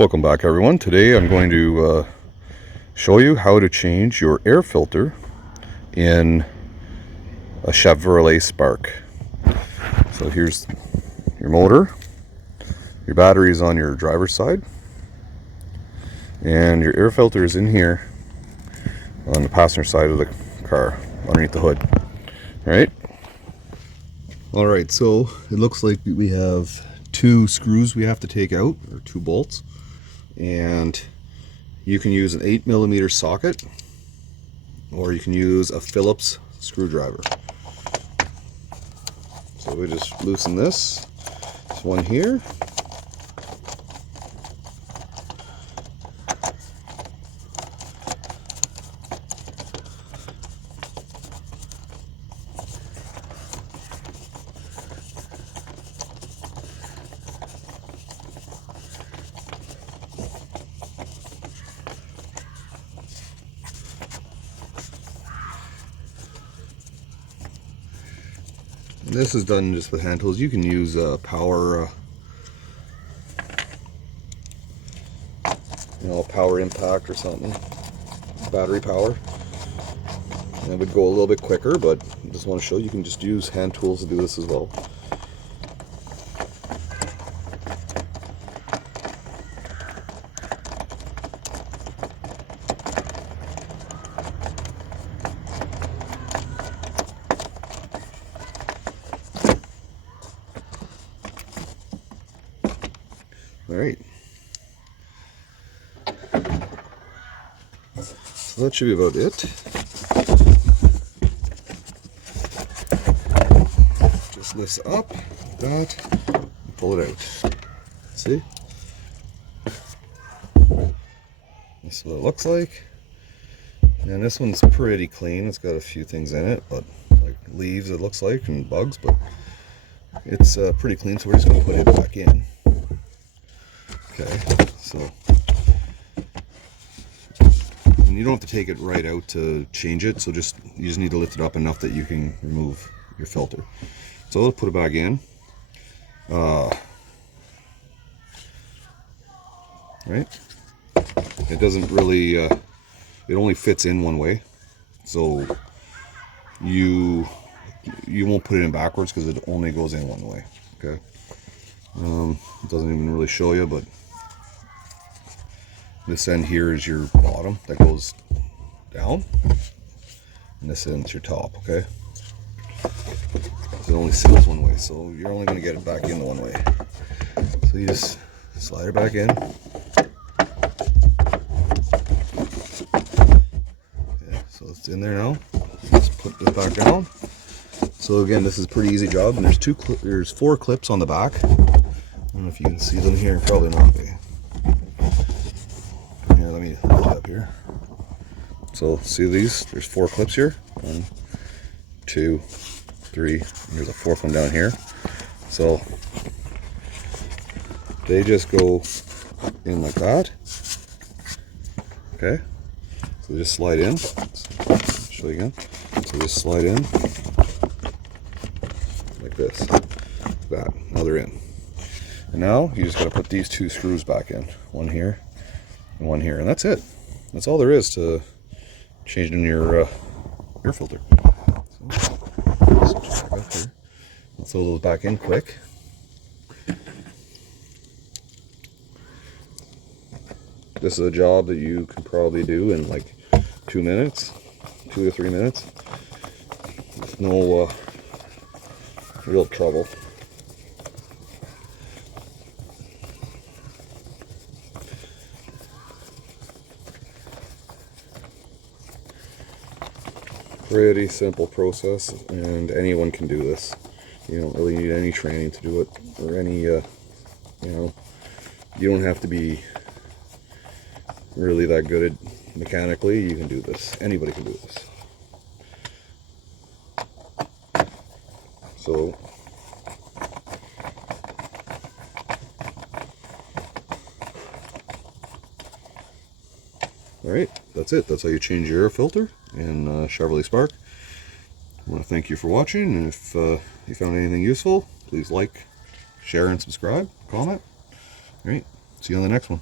Welcome back, everyone. Today I'm going to show you how to change your air filter in a Chevrolet Spark. So here's your motor, your battery is on your driver's side, and your air filter is in here on the passenger side of the car, underneath the hood. Alright, so it looks like we have two screws we have to take out, or two bolts. And you can use an 8mm socket, or you can use a Phillips screwdriver. So we just loosen this. There's one here. This is done just with hand tools. You can use power, power impact or something, battery power. And it would go a little bit quicker, but I just want to show you can just use hand tools to do this as well. Alright, so that should be about it. Just lifts up like that, and pull it out. See? This is what it looks like. And this one's pretty clean. It's got a few things in it, but like leaves it looks like, and bugs, but it's pretty clean, so we're just going to put it back in. Okay, so and you don't have to take it right out to change it, so you just need to lift it up enough that you can remove your filter. So I'll put it back in. Right? It doesn't really, it only fits in one way, so you won't put it in backwards because it only goes in one way. Okay. It doesn't even really show you, but this end here is your bottom that goes down, and this end's your top. Okay, so it only seals one way, so you're only going to get it back in the one way. So you just slide it back in. Okay, so it's in there now. Just put this back down. So again, this is a pretty easy job, and there's 4 clips on the back. I don't know if you can see them here, probably not. Here, let me lift it up here. So see these? There's 4 clips here. 1, 2, 3. And there's a 4th one down here. So they just go in like that. Okay. So they just slide in. Let's show you again. So just slide in like this. Like that. Now they're in. And now you just got to put these 2 screws back in. One here and one here, and that's it. That's all there is to changing your air filter. So just back up here. I'll throw those back in quick. This is a job that you can probably do in like 2 minutes, 2 to 3 minutes, with no real trouble. Pretty simple process, and anyone can do this. You don't really need any training to do it, or any, you don't have to be really that good at mechanically. You can do this. Anybody can do this. So alright, that's it. That's how you change your air filter in Chevrolet Spark. I want to thank you for watching, and if you found anything useful, please like, share, and subscribe, comment. Alright, see you on the next one.